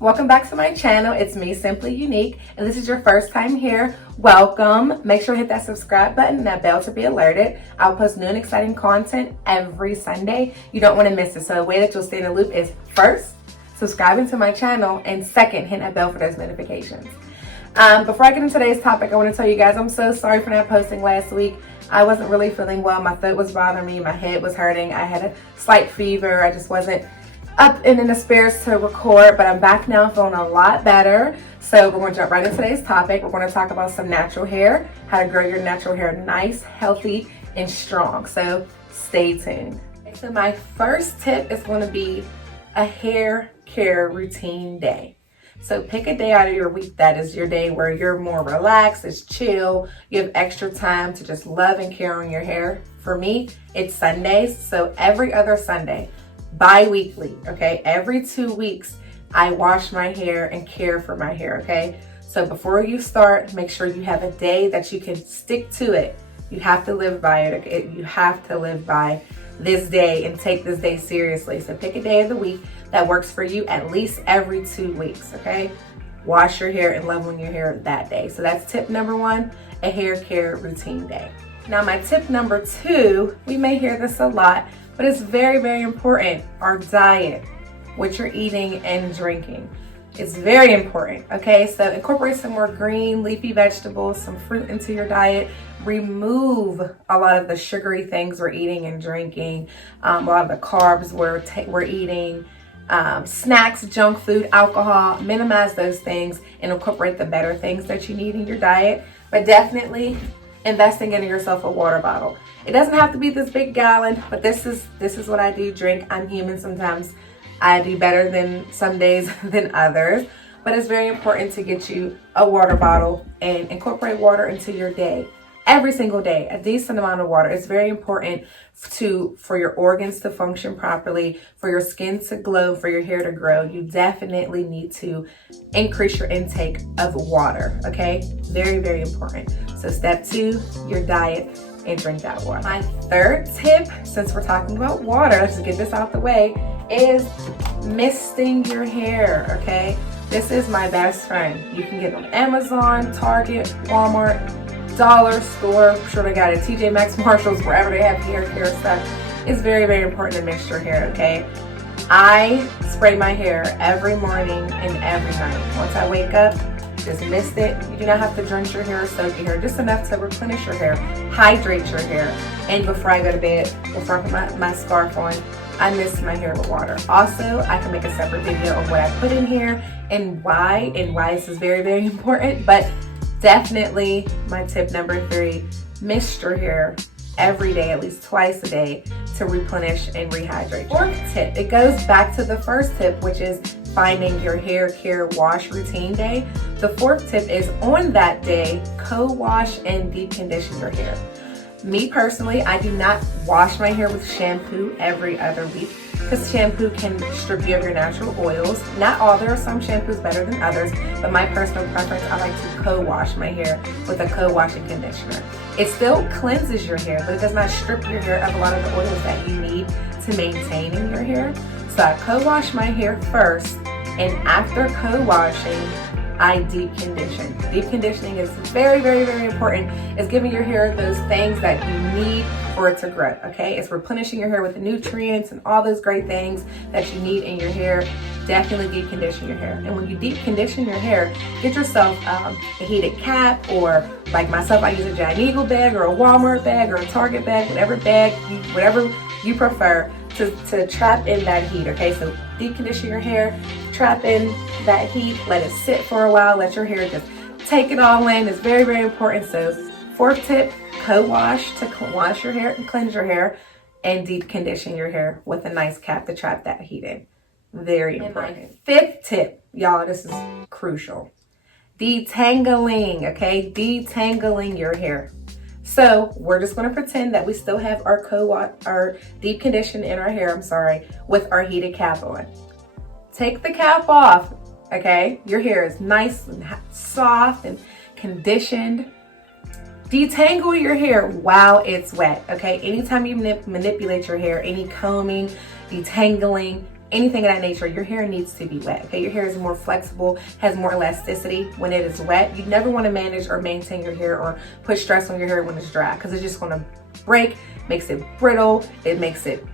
Welcome back to my channel. It's me, Simply Unique, and this is your first time here. Welcome. Make sure to hit that subscribe button and that bell to be alerted. I'll post new and exciting content every Sunday. You don't want to miss it. So the way that you'll stay in the loop is first, subscribing to my channel, and second, hit that bell for those notifications. Before I get into today's topic, I want to tell you guys I'm so sorry for not posting last week. I wasn't really feeling well. My throat was bothering me. My head was hurting. I had a slight fever. I just wasn't up and in the spirits to record, but I'm back now feeling a lot better. So we're going to jump right into today's topic. We're going to talk about some natural hair, how to grow your natural hair nice, healthy, and strong. So stay tuned. So my first tip is going to be a hair care routine day. So pick a day out of your week that is your day where you're more relaxed, it's chill, you have extra time to just love and care on your hair. For me, it's Sundays. So every other Sunday, bi-weekly, okay? Every 2 weeks, I wash my hair and care for my hair, okay? So before you start, make sure you have a day that you can stick to it. You have to live by it, okay? You have to live by this day and take this day seriously. So pick a day of the week that works for you at least every 2 weeks, okay? Wash your hair and love on your hair that day. So that's tip number one, a hair care routine day. Now my tip number two, we may hear this a lot, but it's very, very important, our diet, what you're eating and drinking. It's very important, okay? So incorporate some more green, leafy vegetables, some fruit into your diet. Remove a lot of the sugary things we're eating and drinking, a lot of the carbs we're eating, snacks, junk food, alcohol. Minimize those things and incorporate the better things that you need in your diet. But definitely investing in yourself a water bottle. It doesn't have to be this big gallon, but this is what I do drink. I'm human. Sometimes I do better than some days than others, but it's very important to get you a water bottle and incorporate water into your day. Every single day, a decent amount of water. It's very important for your organs to function properly, for your skin to glow, for your hair to grow. You definitely need to increase your intake of water, okay? Very, very important. So step two, your diet, and drink that water. My third tip, since we're talking about water, let's just get this out the way, is misting your hair, okay? This is my best friend. You can get it on Amazon, Target, Walmart, dollar store. I'm sure they got it at TJ Maxx, Marshalls, wherever they have hair care stuff. It's very, very important to mix your hair, okay? I spray my hair every morning and every night. Once I wake up, just mist it. You do not have to drench your hair or soak your hair, just enough to replenish your hair, hydrate your hair. And before I go to bed, before I put my scarf on, I mist my hair with water. Also, I can make a separate video of what I put in here and why this is very, very important. But definitely my tip number three, mist your hair every day, at least twice a day, to replenish and rehydrate. Fourth tip, it goes back to the first tip, which is finding your hair care wash routine day. The fourth tip is on that day, co-wash and deep condition your hair. Me personally, I do not wash my hair with shampoo every other week because shampoo can strip you of your natural oils. Not all, there are some shampoos better than others, but my personal preference, I like to co-wash my hair with a co-washing conditioner. It still cleanses your hair, but it does not strip your hair of a lot of the oils that you need to maintain in your hair. So I co-wash my hair first, and after co-washing, I deep condition. Deep conditioning is very, very, very important. It's giving your hair those things that you need for it to grow, okay? It's replenishing your hair with the nutrients and all those great things that you need in your hair. Definitely deep condition your hair. And when you deep condition your hair, get yourself a heated cap, or like myself, I use a Giant Eagle bag or a Walmart bag or a Target bag, whatever you prefer to trap in that heat, okay? So deep condition your hair, trap in that heat, let it sit for a while, let your hair just take it all in. It's very, very important. So fourth tip, co-wash to wash your hair and cleanse your hair, and deep condition your hair with a nice cap to trap that heat in. Very important. And my fifth tip, y'all, this is crucial. Detangling, okay? Detangling your hair. So we're just going to pretend that we still have our deep condition in our hair, with our heated cap on. Take the cap off, okay? Your hair is nice and soft and conditioned. Detangle your hair while it's wet, okay? Anytime you manipulate your hair, any combing, detangling, anything of that nature, your hair needs to be wet, okay? Your hair is more flexible, has more elasticity when it is wet. You never want to manage or maintain your hair or put stress on your hair when it's dry, because it's just going to break, makes it brittle, it makes it,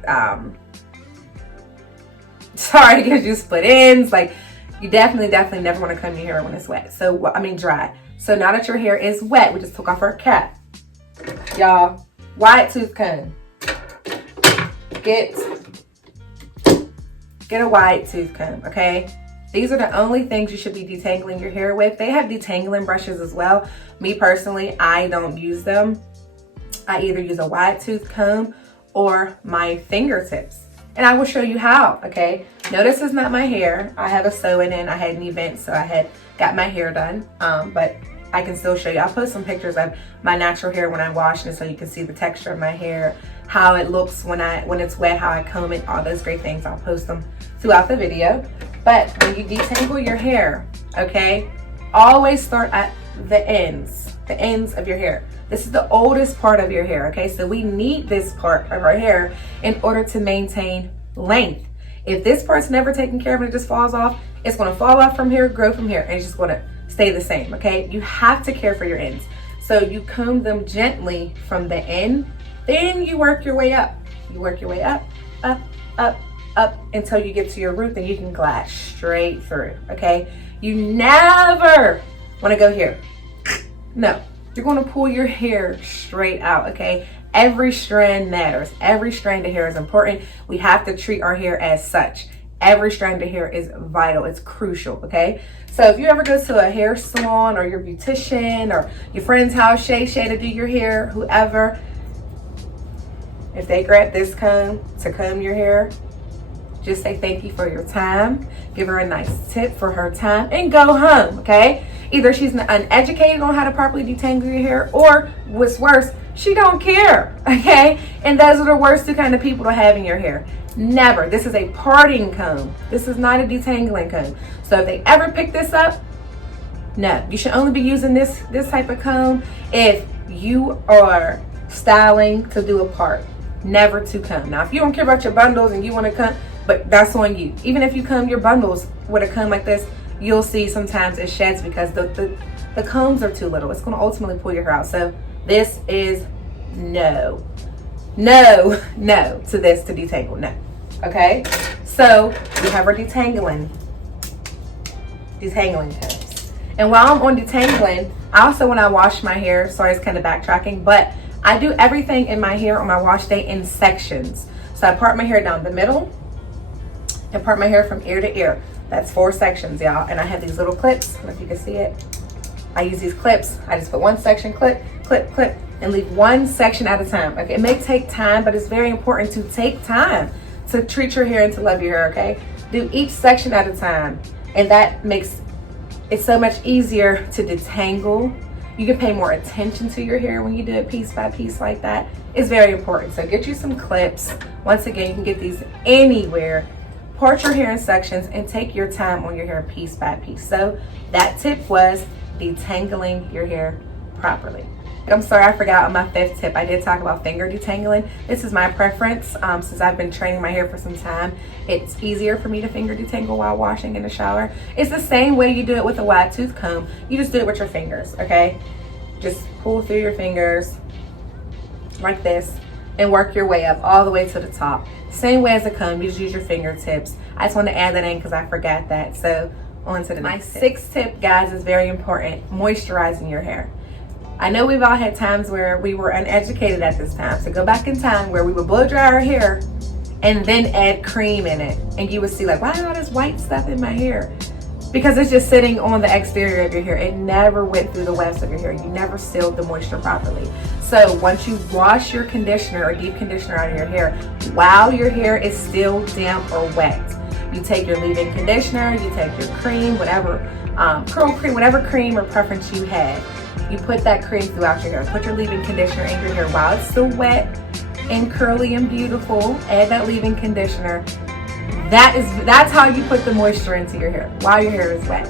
sorry, it gives you split ends. Like, you definitely never want to comb your hair when it's wet. So, I mean dry. So now that your hair is wet, we just took off our cap. Y'all, wide tooth comb. Get a wide tooth comb, okay? These are the only things you should be detangling your hair with. They have detangling brushes as well. Me personally, I don't use them. I either use a wide tooth comb or my fingertips. And I will show you how, okay? No, this is not my hair. I have a sew-in and I had an event, so I had got my hair done. But I can still show you. I'll post some pictures of my natural hair when I wash it so you can see the texture of my hair, how it looks when it's wet, how I comb it, all those great things. I'll post them throughout the video. But when you detangle your hair, okay, always start at the ends of your hair. This is the oldest part of your hair, okay? So we need this part of our hair in order to maintain length. If this part's never taken care of and it just falls off, it's gonna fall off from here, grow from here, and it's just gonna stay the same, okay? You have to care for your ends. So you comb them gently from the end, then you work your way up. You work your way up, up, up, up until you get to your root, then you can glide straight through, okay? You never wanna go here. No. You're going to pull your hair straight out, okay? Every strand matters. Every strand of hair is important. We have to treat our hair as such. Every strand of hair is vital. It's crucial, okay? So if you ever go to a hair salon or your beautician or your friend's house, Shay to do your hair, whoever, if they grab this comb to comb your hair, just say thank you for your time. Give her a nice tip for her time and go home, okay? Either she's uneducated on how to properly detangle your hair, or what's worse, she don't care, okay? And those are the worst two kind of people to have in your hair. Never. This is a parting comb. This is not a detangling comb. So if they ever pick this up, no. You should only be using this type of comb if you are styling to do a part. Never to comb. Now, if you don't care about your bundles and you want to comb, but that's on you. Even if you comb your bundles with a comb like this, you'll see sometimes it sheds because the combs are too little. It's going to ultimately pull your hair out. So this is no to this, to detangle. No. Okay? So we have our detangling combs. And while I'm on detangling, I also, when I wash my hair, sorry, it's kind of backtracking, but I do everything in my hair on my wash day in sections. So I part my hair down the middle and part my hair from ear to ear. That's 4 sections, y'all. And I have these little clips. I don't know if you can see it. I use these clips. I just put one section, clip, clip, clip, and leave one section at a time. Okay, it may take time, but it's very important to take time to treat your hair and to love your hair, okay? Do each section at a time. And that makes it so much easier to detangle. You can pay more attention to your hair when you do it piece by piece like that. It's very important. So get you some clips. Once again, you can get these anywhere. Part your hair in sections and take your time on your hair piece by piece. So that tip was detangling your hair properly. I'm sorry, I forgot on my 5th tip. I did talk about finger detangling. This is my preference. Since I've been training my hair for some time, it's easier for me to finger detangle while washing in the shower. It's the same way you do it with a wide tooth comb. You just do it with your fingers, okay? Just pull through your fingers like this and work your way up all the way to the top. Same way as a comb, you just use your fingertips. I just want to add that in because I forgot that. So on to the next tip. My 6th tip, guys, is very important. Moisturizing your hair. I know we've all had times where we were uneducated at this time. So go back in time where we would blow dry our hair and then add cream in it. And you would see like, why is all this white stuff in my hair? Because it's just sitting on the exterior of your hair. It never went through the wefts of your hair. You never sealed the moisture properly. So once you wash your conditioner or deep conditioner out of your hair, while your hair is still damp or wet, you take your leave-in conditioner, you take your cream, whatever, curl cream, whatever cream or preference you had. You put that cream throughout your hair. Put your leave-in conditioner in your hair while it's still wet and curly and beautiful. Add that leave-in conditioner. That's how you put the moisture into your hair while your hair is wet.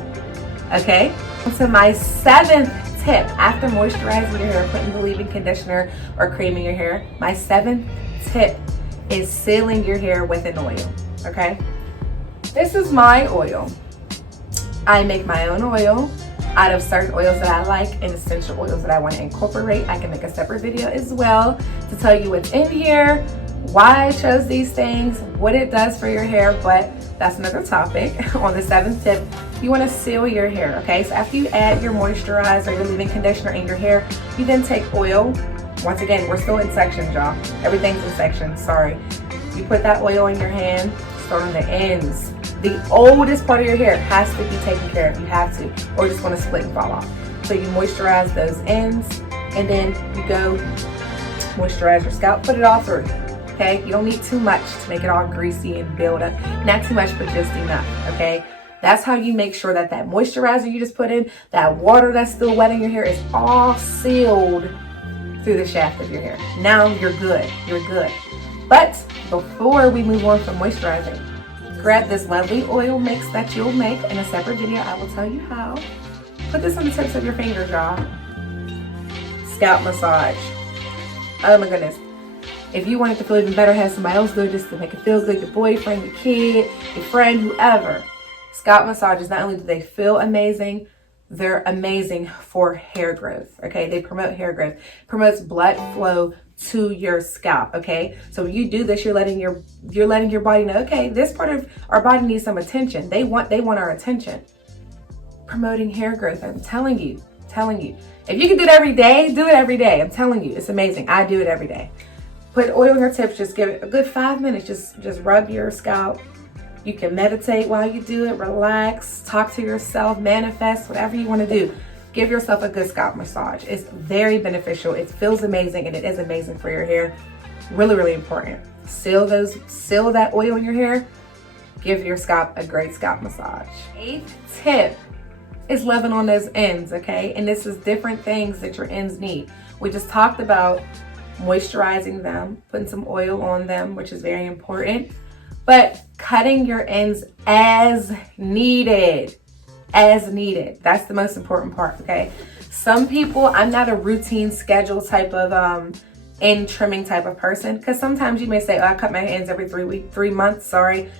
Okay? So my 7th tip after moisturizing your hair, putting the leave-in conditioner or cream in your hair, my 7th tip is sealing your hair with an oil. Okay? This is my oil. I make my own oil out of certain oils that I like and essential oils that I want to incorporate. I can make a separate video as well to tell you what's in here, why I chose these things, what it does for your hair, but that's another topic. On the 7th tip, you want to seal your hair, okay? So after you add your moisturizer, your leave-in conditioner in your hair, you then take oil. Once again, we're still in sections, y'all. Everything's in sections, sorry. You put that oil in your hand, start on the ends. The oldest part of your hair has to be taken care of. You have to, or it's going to split and fall off. So you moisturize those ends, and then you go moisturize your scalp, put it all through. Okay, you don't need too much to make it all greasy and build up. Not too much, but just enough. Okay, that's how you make sure that that moisturizer you just put in, that water that's still wet in your hair, is all sealed through the shaft of your hair. Now you're good. You're good. But before we move on from moisturizing, grab this lovely oil mix that you'll make in a separate video. I will tell you how. Put this on the tips of your fingers, y'all. Scalp massage. Oh my goodness. If you want it to feel even better, have somebody else do it just to make it feel good, your boyfriend, your kid, your friend, whoever. Scalp massages, not only do they feel amazing, they're amazing for hair growth, okay? They promote hair growth, promotes blood flow to your scalp, okay? So when you do this, you're letting your body know, okay, this part of our body needs some attention. They want our attention. Promoting hair growth, I'm telling you. If you can do it every day, do it every day. I'm telling you, it's amazing. I do it every day. Put oil on your tips, just give it a good 5 minutes. Just rub your scalp. You can meditate while you do it, relax, talk to yourself, manifest, whatever you want to do. Give yourself a good scalp massage. It's very beneficial. It feels amazing, and it is amazing for your hair. Really, really important. Seal that oil in your hair. Give your scalp a great scalp massage. 8th tip is loving on those ends, okay? And this is different things that your ends need. We just talked about moisturizing them, putting some oil on them, which is very important, but cutting your ends as needed. That's the most important part, okay? Some people, I'm not a routine schedule type of end trimming type of person, because sometimes you may say, oh, I cut my ends every 3 months, sorry.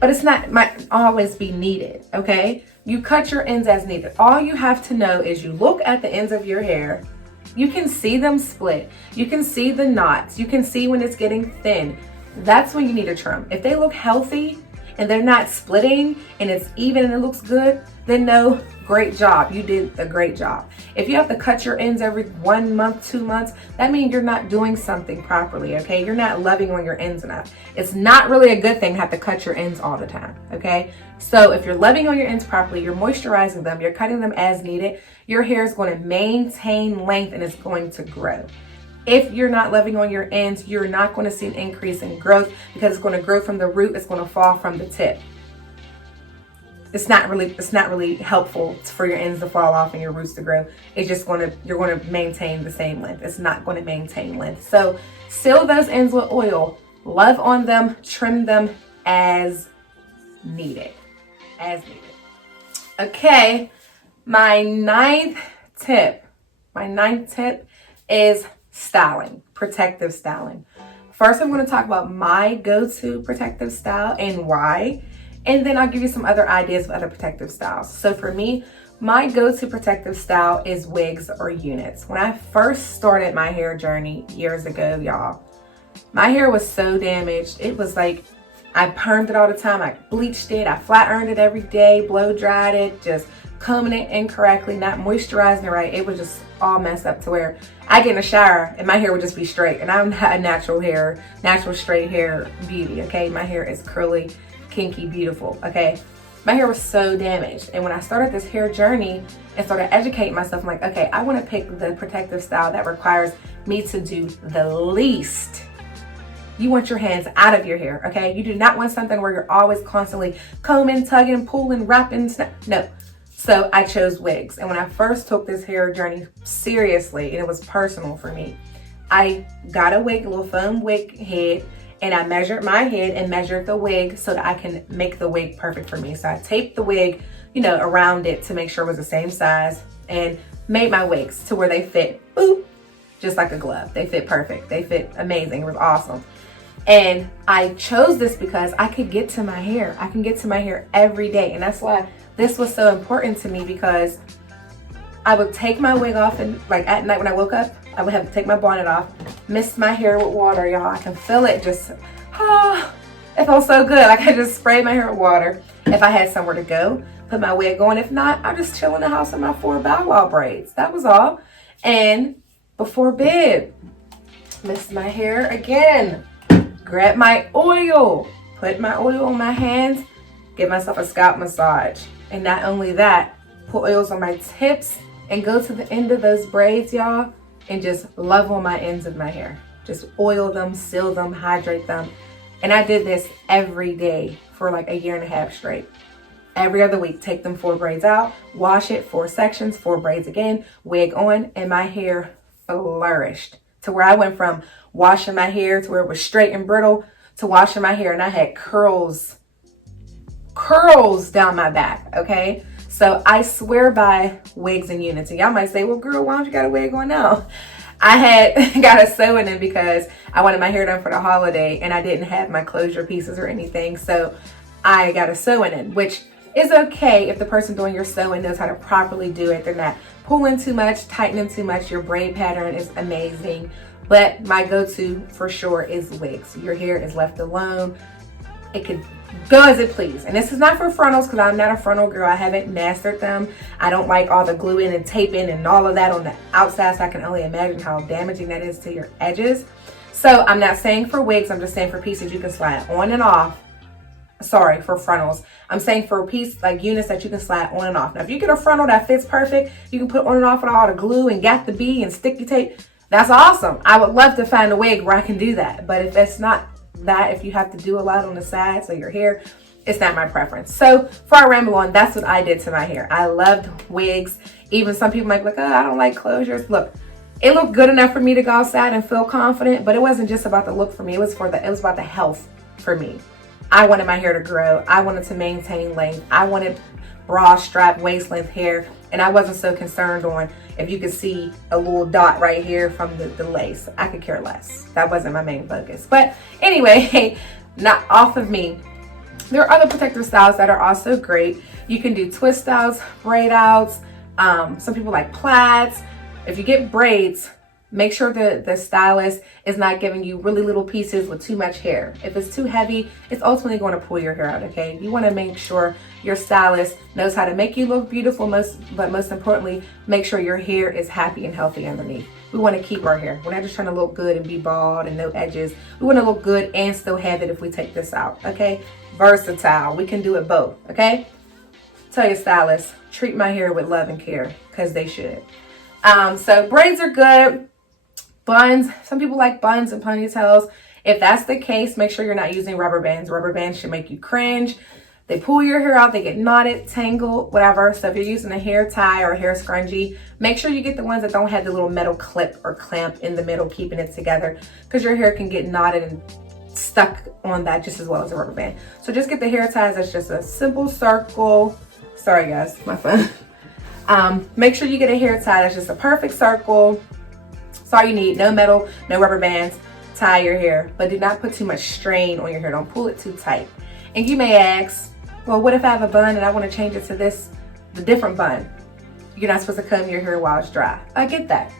But might always be needed, okay? You cut your ends as needed. All you have to know is you look at the ends of your hair. You can see them split. You can see the knots. You can see when it's getting thin. That's when you need a trim. If they look healthy and they're not splitting and it's even and it looks good, then no, great job. You did a great job. If you have to cut your ends every 1 month, 2 months, that means you're not doing something properly, okay? You're not loving on your ends enough. It's not really a good thing to have to cut your ends all the time, okay? So if you're loving on your ends properly, you're moisturizing them, you're cutting them as needed, your hair is going to maintain length and it's going to grow. If you're not loving on your ends, you're not going to see an increase in growth because it's going to grow from the root, it's going to fall from the tip. It's not really helpful for your ends to fall off and your roots to grow. It's just you're going to maintain the same length. It's not going to maintain length. So seal those ends with oil, love on them, trim them as needed. Okay, my ninth tip is styling, protective styling. First, I'm going to talk about my go-to protective style and why. And then I'll give you some other ideas of other protective styles. So for me, my go-to protective style is wigs or units. When I first started my hair journey years ago, y'all, my hair was so damaged. It was like, I permed it all the time. I bleached it. I flat ironed it every day, blow dried it, just combing it incorrectly, not moisturizing it right. It was just all messed up to where I get in the shower and my hair would just be straight. And I'm not a natural straight hair beauty, okay? My hair is curly, kinky, beautiful, okay? My hair was so damaged. And when I started this hair journey and started educating myself, I'm like, okay, I want to pick the protective style that requires me to do the least. You want your hands out of your hair, okay? You do not want something where you're always constantly combing, tugging, pulling, wrapping, no. So I chose wigs. And when I first took this hair journey seriously, and it was personal for me, I got a wig, a little foam wig head, and I measured my head and measured the wig so that I can make the wig perfect for me. So I taped the wig, around it to make sure it was the same size and made my wigs to where they fit, boop, just like a glove. They fit perfect. They fit amazing. It was awesome. And I chose this because I could get to my hair. I can get to my hair every day. And that's why this was so important to me, because I would take my wig off, and like at night when I woke up, I would have to take my bonnet off, mist my hair with water, y'all. I can feel it just, it felt so good. Like I just sprayed my hair with water. If I had somewhere to go, put my wig on. If not, I'll just chill in the house in my 4 bow wow braids. That was all. And before bed, mist my hair again. Grab my oil, put my oil on my hands, give myself a scalp massage. And not only that, put oils on my tips and go to the end of those braids, y'all, and just love on my ends of my hair. Just oil them, seal them, hydrate them. And I did this every day for like a 1.5 years straight. Every other week, take them 4 braids out, wash it 4 sections, 4 braids again, wig on, and my hair flourished to where I went from washing my hair to where it was straight and brittle to washing my hair and I had curls down my back, okay? So I swear by wigs and units. And y'all might say, well, girl, why don't you got a wig on now? I had got a sew-in in because I wanted my hair done for the holiday and I didn't have my closure pieces or anything. So I got a sew-in in, which is okay if the person doing your sewing knows how to properly do it. They're not pulling too much, tightening too much. Your braid pattern is amazing. But my go-to for sure is wigs. Your hair is left alone. It could go as it please. And this is not for frontals because I'm not a frontal girl. I haven't mastered them. I don't like all the gluing and taping and all of that on the outside. So I can only imagine how damaging that is to your edges. So I'm not saying for wigs. I'm just saying for pieces you can slide on and off. Sorry, for frontals. I'm saying for a piece like units that you can slide on and off. Now, if you get a frontal that fits perfect, you can put on and off with all the glue and got the bee and sticky tape. That's awesome. I would love to find a wig where I can do that. But if it's not that, if you have to do a lot on the sides of your hair, it's not my preference. So before I ramble on, that's what I did to my hair. I loved wigs. Even some people might be like, oh, I don't like closures. Look, it looked good enough for me to go outside and feel confident, but it wasn't just about the look for me. It was about the health for me. I wanted my hair to grow. I wanted to maintain length. I wanted bra strap waist length hair, and I wasn't so concerned on if you could see a little dot right here from the lace. I could care less. That wasn't my main focus. But anyway, not off of me. There are other protective styles that are also great. You can do twist outs, braid outs. Some people like plaids. If you get braids, make sure the stylist is not giving you really little pieces with too much hair. If it's too heavy, it's ultimately going to pull your hair out, okay? You want to make sure your stylist knows how to make you look beautiful, but most importantly, make sure your hair is happy and healthy underneath. We want to keep our hair. We're not just trying to look good and be bald and no edges. We want to look good and still have it if we take this out, okay? Versatile. We can do it both, okay? Tell your stylist, treat my hair with love and care, because they should. So braids are good. Buns, some people like buns and ponytails. If that's the case, make sure you're not using rubber bands. Rubber bands should make you cringe. They pull your hair out, they get knotted, tangled, whatever. So if you're using a hair tie or a hair scrunchie, make sure you get the ones that don't have the little metal clip or clamp in the middle keeping it together, because your hair can get knotted and stuck on that just as well as a rubber band. So just get the hair ties that's just a simple circle. Sorry guys, my phone. Make sure you get a hair tie that's just a perfect circle. That's all you need. No metal, no rubber bands. Tie your hair, but do not put too much strain on your hair. Don't pull it too tight. And you may ask, well, what if I have a bun and I want to change it to the different bun? You're not supposed to comb your hair while it's dry. I get that.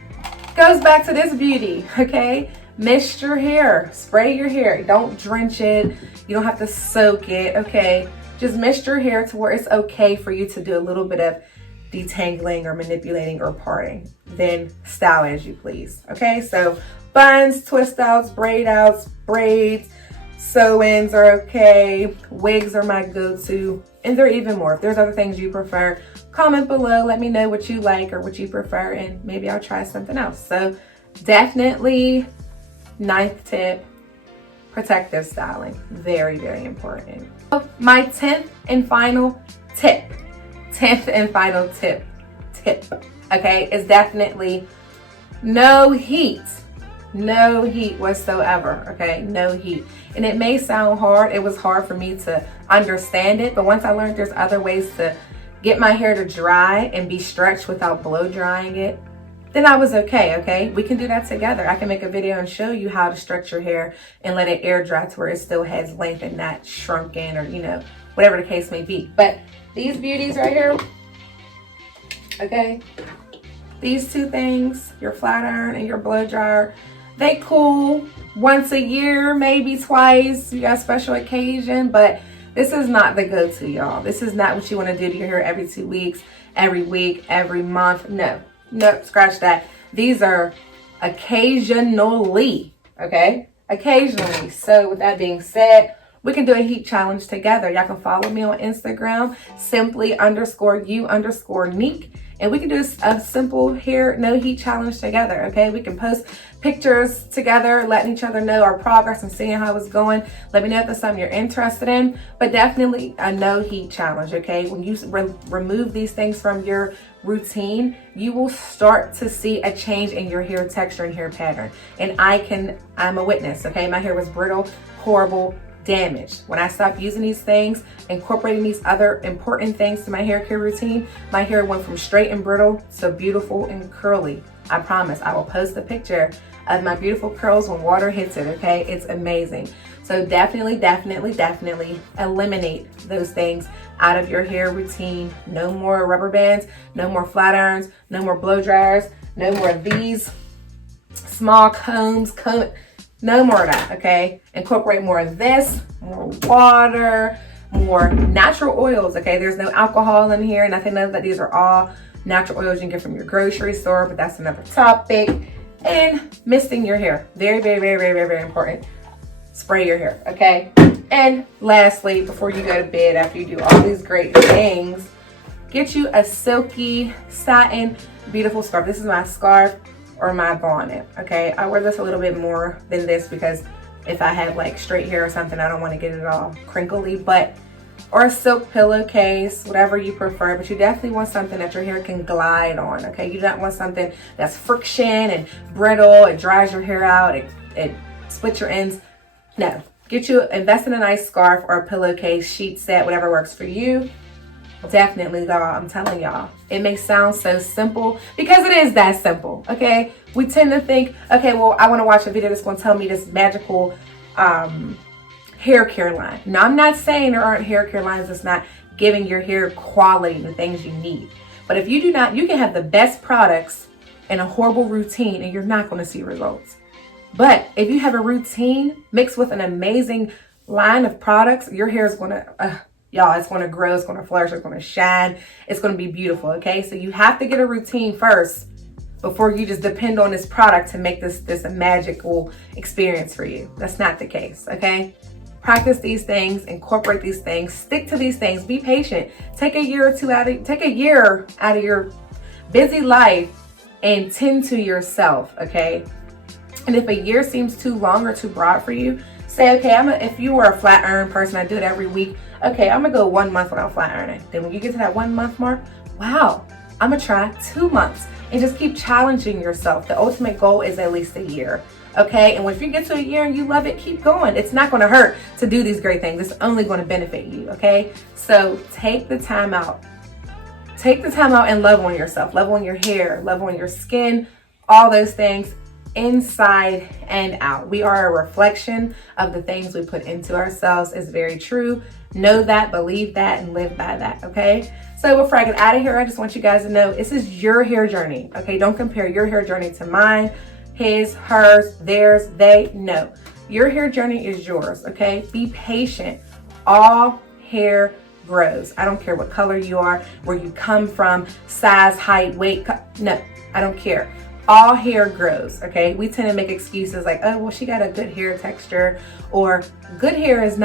Goes back to this beauty, okay? Mist your hair, spray your hair. Don't drench it. You don't have to soak it, okay? Just mist your hair to where it's okay for you to do a little bit of detangling or manipulating or parting. Then style as you please, okay? So buns, twist outs, braid outs, braids, sew-ins are okay. Wigs are my go-to, and there are even more. If there's other things you prefer, comment below. Let me know what you like or what you prefer, and maybe I'll try something else. So definitely, 9th tip, protective styling. Very, very important. My 10th and final tip, okay, is definitely no heat. No heat whatsoever, okay? No heat. And it may sound hard. It was hard for me to understand it, but once I learned there's other ways to get my hair to dry and be stretched without blow drying it, then I was okay, okay? We can do that together. I can make a video and show you how to structure your hair and let it air dry to where it still has length and not shrunken, or, you know, whatever the case may be. But these beauties right here, okay? These two things, your flat iron and your blow dryer, they cool once a year, maybe twice. You got a special occasion, but this is not the go-to, y'all. This is not what you want to do to your hair every 2 weeks, every week, every month. No, scratch that. These are occasionally, okay? Occasionally. So with that being said, we can do a heat challenge together. Y'all can follow me on Instagram, simply_you_neek. And we can do a simple hair no heat challenge together, okay? We can post pictures together, letting each other know our progress and seeing how it's going. Let me know if that's something you're interested in, but definitely a no heat challenge, okay? When you remove these things from your routine, you will start to see a change in your hair texture and hair pattern. And I'm a witness, okay? My hair was brittle, horrible, damaged. When I stopped using these things, incorporating these other important things to my hair care routine, my hair went from straight and brittle to beautiful and curly. I promise. I will post a picture of my beautiful curls when water hits it, okay? It's amazing. So definitely eliminate those things out of your hair routine. No more rubber bands, no more flat irons, no more blow dryers, no more of these small combs, no more of that, okay? Incorporate more of this, more water, more natural oils, okay? There's no alcohol in here, nothing of that. These are all natural oils you can get from your grocery store, but that's another topic. And misting your hair. Very important. Spray your hair, okay? And lastly, before you go to bed, after you do all these great things, get you a silky satin beautiful scarf. This is my scarf or my bonnet, okay? I wear this a little bit more than this because if I have like straight hair or something, I don't want to get it all crinkly, or a silk pillowcase, whatever you prefer, but you definitely want something that your hair can glide on, okay? You don't want something that's friction and brittle, it dries your hair out, it splits your ends. No, invest in a nice scarf or a pillowcase, sheet set, whatever works for you. Definitely, y'all, I'm telling y'all, it may sound so simple because it is that simple, okay? We tend to think, okay, well, I want to watch a video that's going to tell me this magical hair care line. Now, I'm not saying there aren't hair care lines that's not giving your hair quality, the things you need. But if you do not, you can have the best products in a horrible routine and you're not going to see results. But if you have a routine mixed with an amazing line of products, your hair is going to, y'all, it's going to grow, it's going to flourish, it's going to shine, it's going to be beautiful, okay? So you have to get a routine first before you just depend on this product to make this a magical experience for you. That's not the case, okay? Practice these things, incorporate these things, stick to these things, be patient. Take a year out of your busy life and tend to yourself, okay? And if a year seems too long or too broad for you, say, okay, if you were a flat iron person, I do it every week. Okay, I'm gonna go 1 month without flat ironing. Then when you get to that 1 month mark, wow, I'm gonna try 2 months and just keep challenging yourself. The ultimate goal is at least a year, okay? And if you get to a year and you love it, keep going. It's not gonna hurt to do these great things. It's only gonna benefit you, okay? So take the time out. Take the time out and love on yourself, love on your hair, love on your skin, all those things, inside and out. We are a reflection of the things we put into ourselves. Is very true. Know that, believe that, and live by that, okay? So before I get out of here, I just want you guys to know this is your hair journey, okay? Don't compare your hair journey to mine, his, hers, theirs, they. No, your hair journey is yours, okay? Be patient. All hair grows. I don't care what color you are, where you come from, size, height, weight. No, I don't care. All hair grows, okay? We tend to make excuses like, oh, well, she got a good hair texture, or good hair is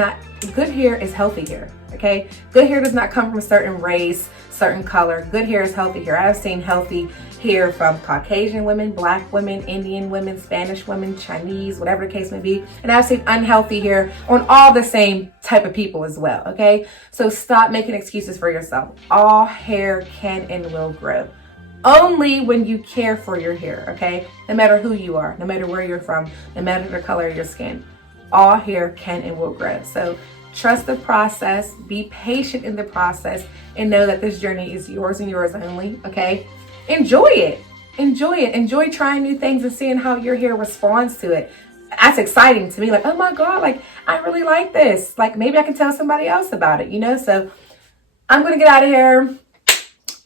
healthy hair, okay? Good hair does not come from a certain race, certain color. Good hair is healthy hair. I've seen healthy hair from Caucasian women, Black women, Indian women, Spanish women, Chinese, whatever the case may be. And I've seen unhealthy hair on all the same type of people as well, okay? So stop making excuses for yourself. All hair can and will grow. Only when you care for your hair, okay? No matter who you are, no matter where you're from, no matter the color of your skin, all hair can and will grow. So trust the process, be patient in the process, and know that this journey is yours and yours only, okay? Enjoy it. enjoy it. Enjoy trying new things and seeing how your hair responds to it. That's exciting to me. Like, oh my God, like I really like this. Like maybe I can tell somebody else about it, you know? So I'm going to get out of here.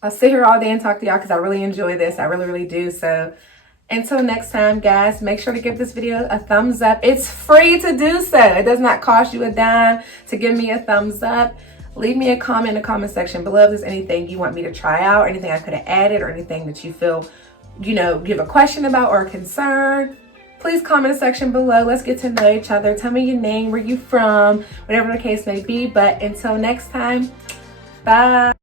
I'll sit here all day and talk to y'all because I really enjoy this. I really, really do. So until next time, guys, make sure to give this video a thumbs up. It's free to do so. It does not cost you a dime to give me a thumbs up. Leave me a comment in the comment section below if there's anything you want me to try out, or anything I could have added, or anything that you feel, you know, give a question about or a concern. Please comment in the section below. Let's get to know each other. Tell me your name, where you from, whatever the case may be. But until next time, bye.